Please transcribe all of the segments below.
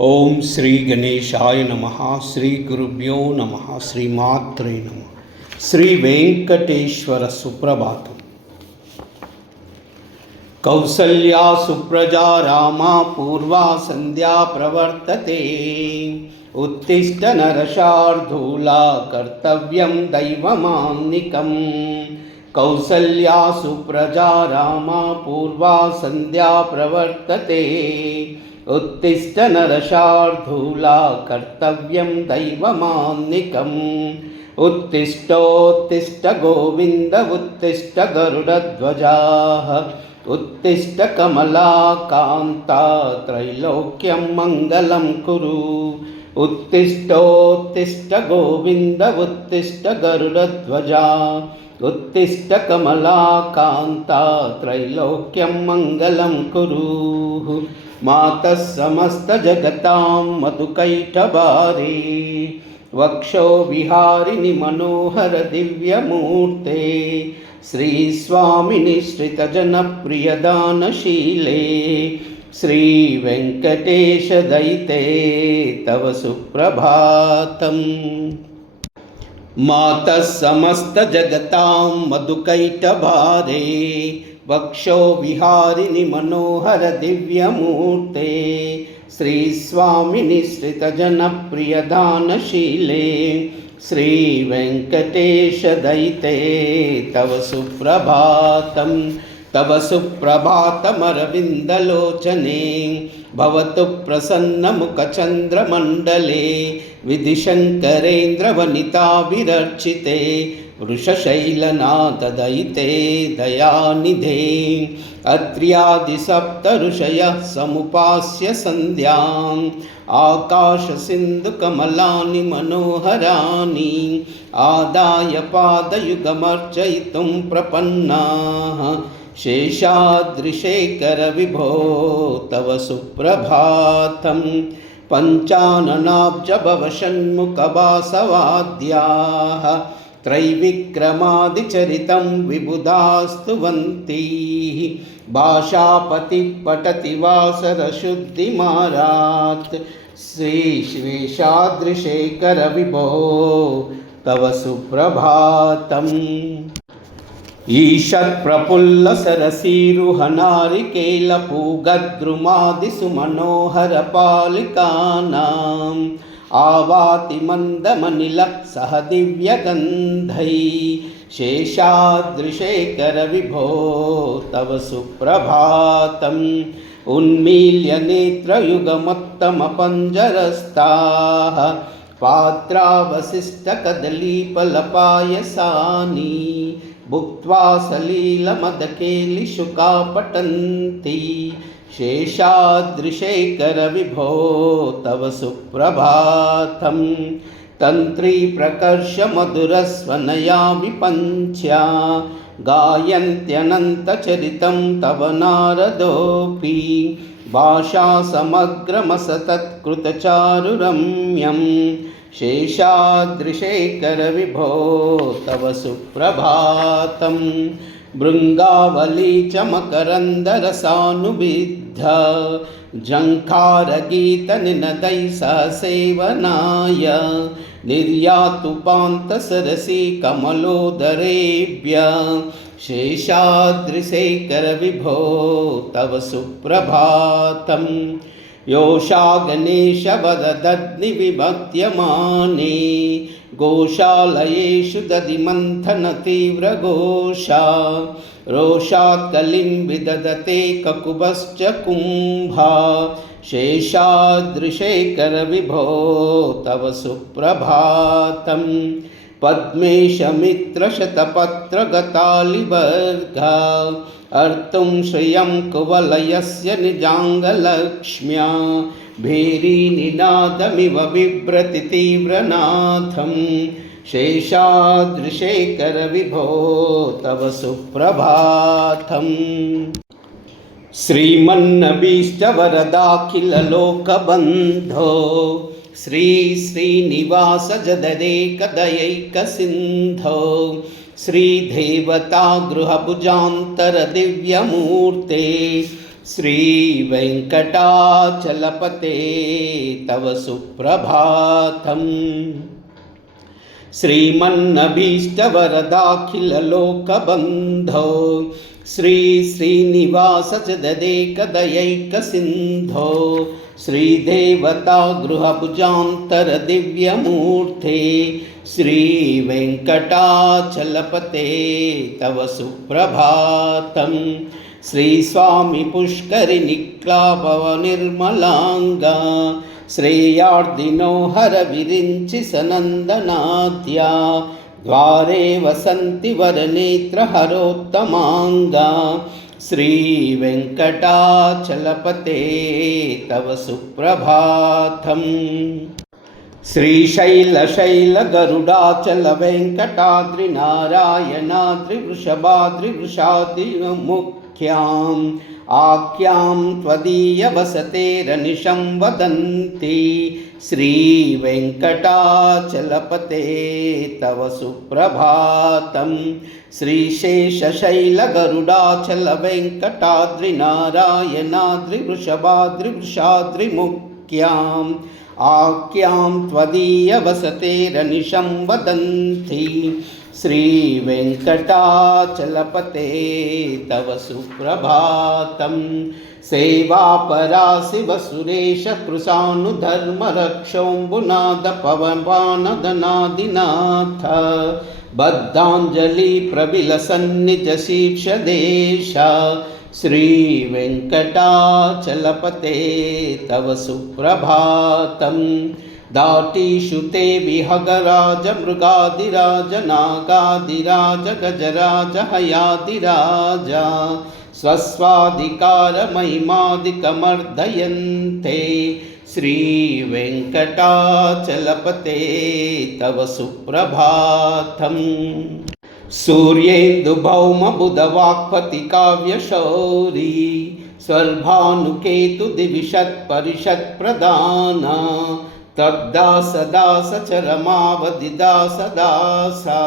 ఓం శ్రీ గణేశాయ నమః. శ్రీ గురుభ్యో నమః. శ్రీమాత్రే నమః. శ్రీ వెంకటేశ్వర సుప్రభాతం. కౌసల్యా సుప్రజా రామా పూర్వా సంధ్యా ప్రవర్తతే. ఉత్తిష్ట నరశార్దూలా కర్తవ్యం దైవమాన్నికం. కౌసల్యా సుప్రజా రామా పూర్వా సంధ్యా ప్రవర్తతే. उत्तिष्ठ नरशार्दूला कर्तव्यं दैवमान्निकम्. उत्तिष्ठोत्तिष्ठ गोविन्द उत्तिष्ठ गरुडध्वजाः. उत्तिष्ठ कमलाकान्ता त्रैलोक्यं मङ्गलं कुरु. उत्तिष्ठोत्तिष्ठ गोविन्द उत्तिष्ठ गरुडध्वजा. उत्तिष्ठ कमलाकान्ता त्रैलोक्यं मङ्गलं कुरु. मातः समस्त जगतां मधुकैटभारे. वक्षो विहारिणि मनोहर दिव्यमूर्ते. श्री स्वामिनि श्रितजनप्रियदानशीले. श्री वेंकटेश दयिते तव सुप्रभातम्. मातः समस्त जगतां मधुकैटभारे. वक्षो विहारिणि मनोहर दिव्यमूर्ते. श्री स्वामिनि श्रितजनप्रियदानशीले. श्री वेंकटेश दयिते तव सुप्रभातम्. तव सुप्रभातमरविन्दलोचने. भवतु प्रसन्नमुखचन्द्रमण्डले. विधिशङ्करेन्द्रवनिताभिरर्चिते. वृषशैलनाथदयिते दयानिधे. अत्र्यादिसप्तऋषयः समुपास्य सन्ध्याम्. आकाशसिन्धुकमलानि मनोहराणि. आदाय पादयुगमर्चयितुं प्रपन्नाः. शेषाद्रिशेखर विभो तव सुप्रभातम्. पञ्चाननाब्जभवषण्मुखवासवाद्याः. त्रैविक्रमादिचरितं विबुधास्तुवन्ति. भाषापतिः पठति वासरशुद्धिमारात्. श्रीशेषाद्रिशेखर विभो तव सुप्रभातम्. ईषत्प्रफुल्लसरसीरुहनारिकेलपूगद्रुमादिसुमनोहरपालिकानाम्. आवाति मन्दमनिलः सह दिव्यगन्धैः. शेषाद्रिशेखर विभो तव सुप्रभातम्. उन्मील्य नेत्रयुगमत्तमपञ्जरस्ताः. पात्रावशिष्टकदलीफलपायसानि. भुक्त्वा सलीलमदकेलिशुका पठन्ति. शेषाद्रिशेखर विभो तव सुप्रभातम्. तन्त्री प्रकर्ष मधुरस्वनया विपञ्च्या. गायन्त्यनन्तचरितं तव नारदोऽपि. भाषासमग्रमसतत्कृतचारुरम्यं. शेषाद्रिशेखर विभो तव सुप्रभातम्. भृङ्गावली च मकरन्दरसानुविद्धा. झङ्कारगीतनिनदैः सह सेवनाय. निर्यातुपान्तसरसी कमलोदरेभ्य. शेषाद्रिशेखर विभो तव सुप्रभातम्. योषा गणेशवददग्निविभक्त्यमाने. गोशालयेषु दधिमन्थनतीव्रघोषा. रोषात् कलिं विदधते ककुभश्च कुम्भा. शेषाद्रिशेखर विभो तव सुप्रभातम्. पद्मेशमित्रशतपत्रगतालिवर्गा. अर्तुं श्रियं कुवलयस्य निजाङ्गलक्ष्म्या. भेरीनिनादमिव बिभ्रति तीव्रनाथम्. शेषाद्रिशेखर विभो तव सुप्रभातम्. श्रीमन्नभीष्टवरदाखिललोकबन्धो. श्री श्रीनिवास जदरेकदयैकसिन्धो. श्रीदेवता गृहभुजान्तर दिव्यमूर्ते. श्रीवेङ्कटाचलपते तव सुप्रभातम्। श्रीमन्नभीष्टवरदाखिललोकबन्धो श्री श्रीनिवास चददेकदयैकसिन्धो श्रीदेवता गृहभुजान्तरदिव्यमूर्ते श्रीवेङ्कटाचलपते तव सुप्रभातम्। श्रीस्वामी पुष्करिणिक्लाभवनिर्मलाङ्गा श्रेयार्दिनो हरविरिञ्चि सनन्दनाद्या द्वारे वसन्ति वरनेत्रहरोत्तमाङ्गा श्रीवेङ्कटाचलपते तव सुप्रभातम्। श्रीशैलशैलगरुडाचलवेङ्कटाद्रिनारायणाद्रिवृषभाद्रिवृषादिमुख्याम् आख्यां त्वदीयवसतेरनिशं वदन्ति श्रीवेङ्कटाचलपते तव सुप्रभातम्। श्रीशेषशैलगरुडाचलवेङ्कटाद्रिनारायणाद्रिवृषभाद्रिवृषाद्रिमुख्याम् आख्यां त्वदीयवसतेरनिशं वदन्ति श्रीवेङ्कटाचलपते तव सुप्रभातम्। सेवापरा शिवसुरेश कृशानुधर्मरक्षोऽम्बुनादपवनदनादिनाथ बद्धाञ्जलिप्रविलसन्निजशीर्षदेश श्रीवेङ्कटाचलपते तव सुप्रभातम्। दाटीषु ते विहगराज मृगादिराज नागादिराज गजराज हयादिराज स्वस्वाधिकारमहिमादिकमर्दयन्ते श्रीवेङ्कटाचलपते तव सुप्रभातम्। सूर्येन्दुभौमबुधवाक्पतिकाव्यशौरी स्वर्भानुकेतुदिविषत्परिषत्प्रदाना तद्दासदासचरमावधिदासदासा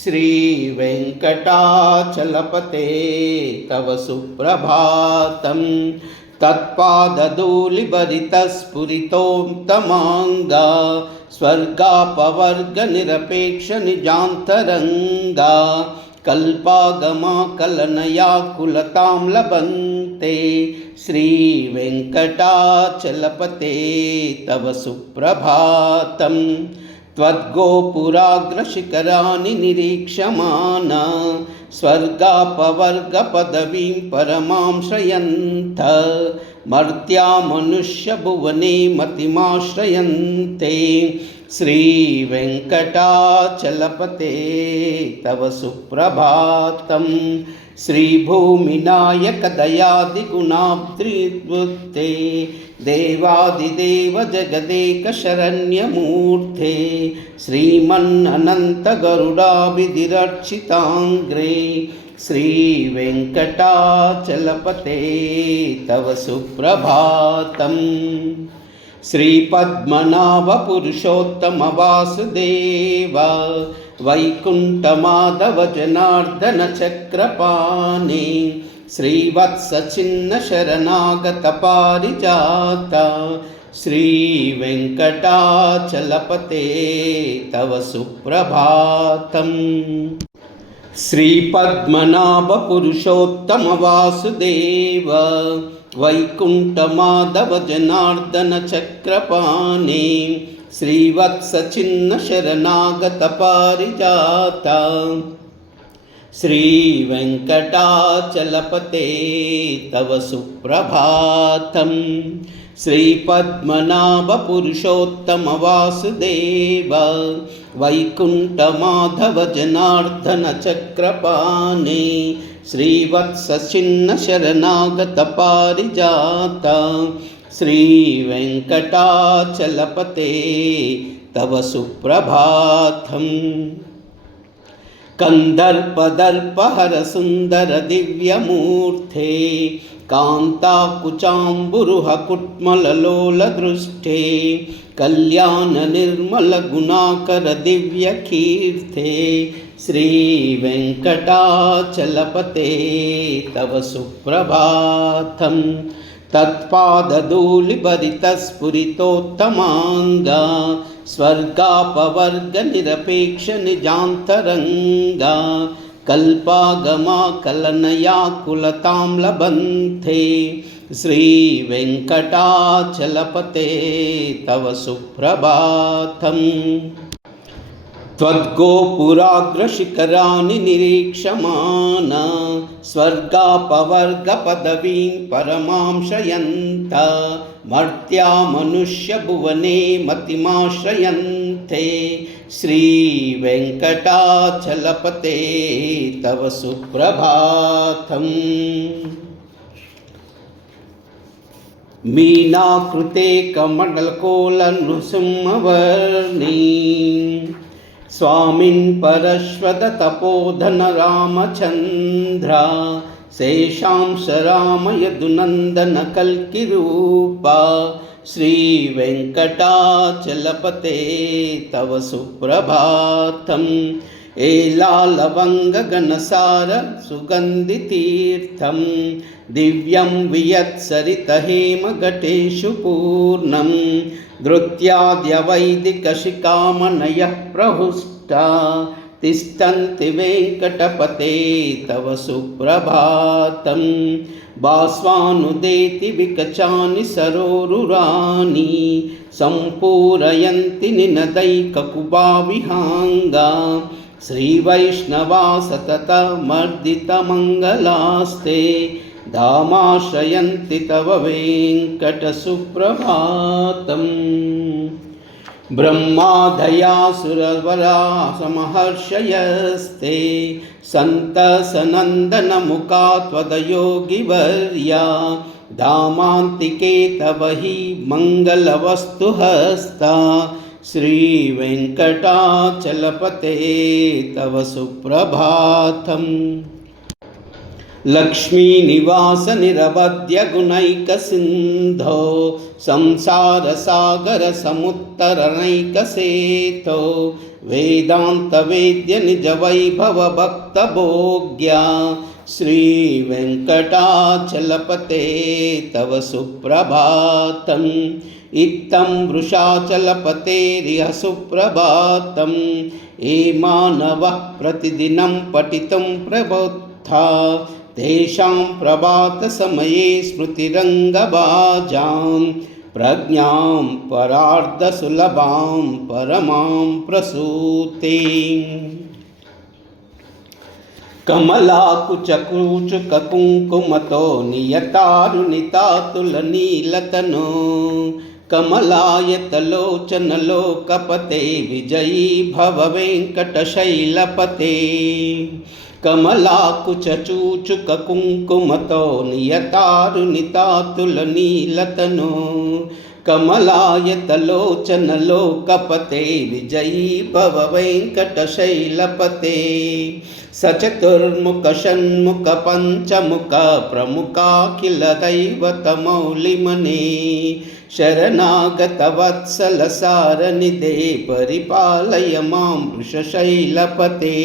श्रीवेङ्कटाचलपते तव सुप्रभातम्। तत्पादधूलिभरितस्फुरितोत्तमाङ्गा स्वर्गापवर्गनिरपेक्षनिजान्तरङ्गा कल्पागमाकलनयाकुलतां लभन्ते श्रीवेङ्कटाचलपते तव सुप्रभातम्। त्वद्गोपुराग्रशिखराणि निरीक्षमाना स्वर्गापवर्गपदवीं परमां श्रयन्त मर्त्या मनुष्यभुवने मतिमाश्रयन्ते श्रीवेङ्कटाचलपते तव सुप्रभातम्। श्रीभूमिनायकदयादिगुणाब्धिवृत्ते देवादिदेव जगदेकशरण्यमूर्ते श्रीमन्नन्तगरुडाभिधिरर्चिताङ्ग्रे श्रीवेङ्कटाचलपते तव सुप्रभातम्। श्रीपद्मनाभपुरुषोत्तमवासुदेव वैकुण्ठमाधव जनार्दन चक्रपाणि श्रीवत्सचिन्नशरणागतपारिजात श्रीवेङ्कटाचलपते तव सुप्रभातम्। श्रीपद्मनाभपुरुषोत्तमवासुदेव वैकुण्ठमाधव जनार्दन चक्रपाणि श्रीवत्सचिन्नशरणागतपारिजात श्रीवेङ्कटाचलपते तव सुप्रभातम्। श्रीपद्मनाभपुरुषोत्तमवासुदेव वैकुण्ठमाधव जनार्दन चक्रपाणि श्रीवत्सचिन्नशरणागतपारिजात श्रीवेङ्कटाचलपते तव सुप्रभातम्। కందర్పదర్పహర సుందర దివ్యమూర్తే కాంతాకుచాంబురుహ కుట్మలలోల దృష్టే కళ్యాణ నిర్మల గుణాకర దివ్య కీర్తే శ్రీ వెంకటాచలపతే తవ సుప్రభాతం తత్పాదధూళిభరితస్ఫురితోత్తమాంగా స్వర్గాపవర్గ నిరపేక్ష నిజాంతరంగా కల్పాగమా కలనయా కులతాం లబంతే శ్రీ వెంకటాచలపతే తవ సుప్రభాతం त्वद्गोपुराग्रशिखराणि निरीक्षमाण स्वर्गापवर्गपदवीं परमां शयन्त मर्त्या मनुष्यभुवने मतिमाश्रयन्ते श्रीवेङ्कटाचलपते तव सुप्रभातम् मीनाकृते कमलकोलनृसिंहवर्णी स्वामिन् परश्वत तपोधन रामचन्द्र शेषांश राम यदुनन्दन कल्किरूपा श्रीवेङ्कटाचलपते तव सुप्रभातम् एलालवङ्गगणसार सुगन्धितीर्थं दिव्यं वियत्सरितहेमघटेषु पूर्णं धृत्याद्यवैदिकशिखामणयः प्रहुष्टा तिष्ठन्ति वेङ्कटपते तव सुप्रभातं बाष्पानुदेति विकचानि सरोरुराणि सम्पूरयन्ति निनदैककुबाविहाङ्गा श्रीवैष्णवा सततमर्दितमङ्गलास्ते धामाश्रयन्ति तव वेङ्कटसुप्रभातम् ब्रह्मादयासुरवरा समहर्षयस्ते सन्तसनन्दनमुखा त्वदयोगिवर्या धामान्तिके तव हि मङ्गलवस्तुहस्ता श्रीवेङ्कटाचलपते तव सुप्रभातम् लक्ष्मीनिवास निरवध्य गुणैकसिन्धो संसारसागर समुत्तरणैकसेतो वेदान्तवेद्य निजवैभव भक्तभोग्या श्रीवेङ्कटाचलपते तव सुप्रभातम् इत्थं वृषाचलपतेरिह सुप्रभातम् ये मानवः प्रतिदिनं पठितुं प्रबुद्धा तेषां प्रभातसमये स्मृतिरङ्गभाजां प्रज्ञां परार्धसुलभां परमां प्रसूते कमलाकुचकुचुककुङ्कुमतो नियतारुणितातुलनीलतनो कमलायतलोचनलोकपते विजयी भव वेङ्कटशैलपते कमलाकुचूचुककुङ्कुमतो नियतारुणितातुलनीलतनो कमलायतलोचनलोकपते विजयी भव वेङ्कटशैलपते सचतुर्मुख षण्मुख पञ्चमुख प्रमुखाखिल दैवतमौलिमने शरणागतवत्सल सारनिधे परिपालय मां वृषशैलपते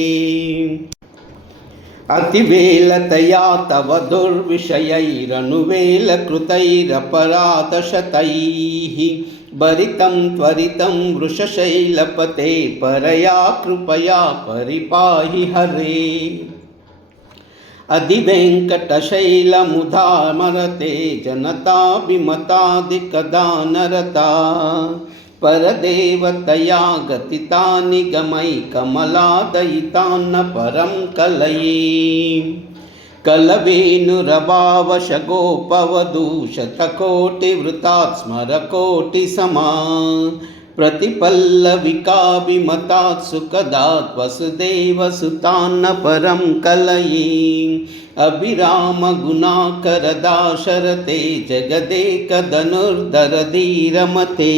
अतिवेलतया तव दुर्विषयैरनुवेलकृतैरपराधशतैः भरितं त्वरितं वृषशैलपते परया कृपया परिपाहि हरे अधिवेङ्कटशैलमुधामरते जनताभिमतादिकदानरता परदेवतया गतिता निगमै कमलादयितान्न परं कलये कलवेणुरभावशगोपवधूशतकोटिवृतात् स्मरकोटिसमा प्रतिपल्लविकाभिमतात् सुखदात् वसुदेवसुतान्न परं कलये अभिराम गुणाकर दाशरथे जगदेकधनुर्धरधीरमते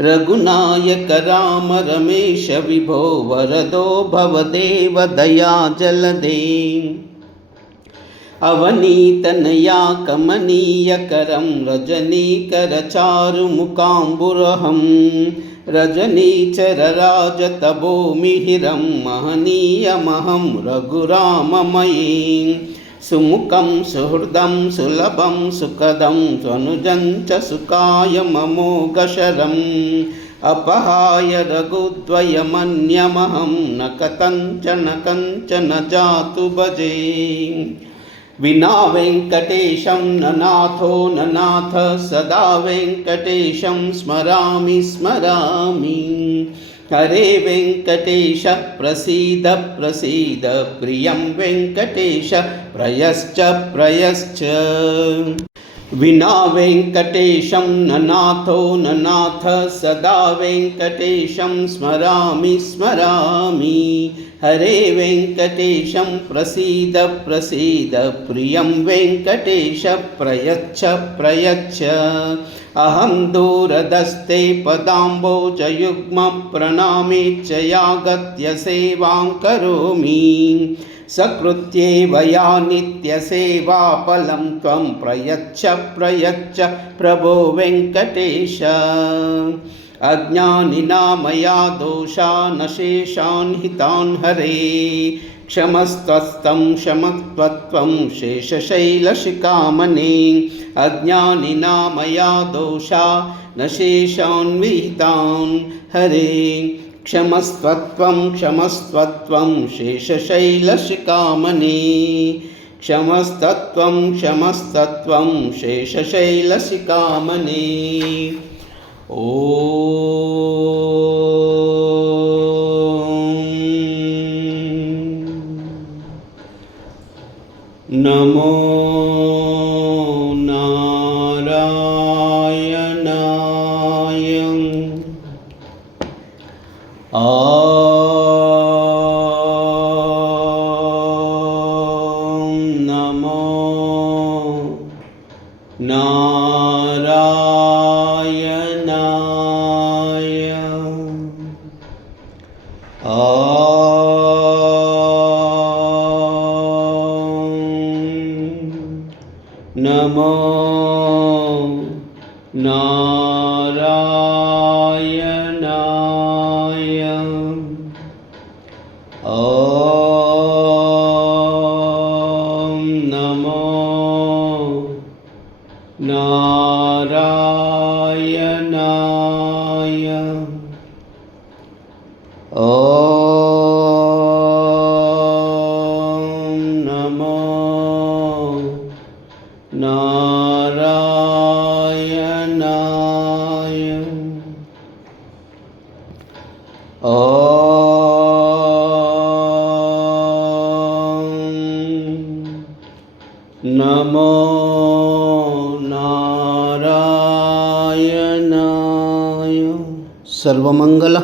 रघुनायक राम रमेश विभो वरदो भवदेव दया जलदे अवनीतनया कमनीयकरं रजनीकर चारुमुकाम्बुरहं रजनीचरराजतभो मिहिरं महनीयमहं रघुराममयी सुमुखं सुहृदं सुलभं सुखदं स्वनुजं च सुखाय ममोघशरम् अपहाय रघुद्वयमन्यमहं न कथञ्चन जातु भजे विना वेङ्कटेशं न नाथो न नाथ सदा वेङ्कटेशं स्मरामि स्मरामि हरे वेङ्कटेश प्रसीद प्रसीद प्रियं वेङ्कटेश प्रयश्च प्रयश्च विना वेङ्कटेशं न नाथो न नाथ सदा वेङ्कटेशं स्मरामि स्मरामि हरे वेङ्कटेशं प्रसीद प्रसीद प्रियं वेङ्कटेश प्रयच्छ प्रयच्छ अहं दूरदस्ते पदाम्बोजयुग्मं प्रणामे च यागत्य सेवां करोमि सकृत्येव या नित्यसेवाफलं त्वं प्रयच्छ प्रयच्छ प्रभो वेङ्कटेश अज्ञानिना मया दोषान् शेषान् हितान् हरे क्षमस्त्वं क्षमत्वं शेषशैलशिखामणे अज्ञानिना मया दोषान् शेषान् विहितान् हरे क्षमस्त्वं क्षमस्त्वं शेषशैलशिखामणे क्षमस्त्वं शेषशैलशिखामणे ॐ नमो नारायणाय नमो नारायणाय नमो नारायणाय नमो नारायणाय नमो नारायणाय नमो नारायणाय सर्वमंगल।